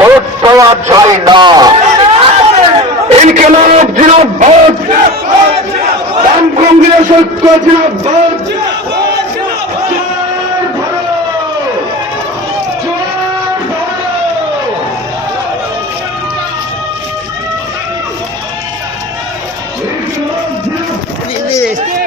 Vote পাওয়া যায় না। ইনকিলাব জিন্দাবাদ, বাম কংগ্রেস ঐক্য জিন্দাবাদ। This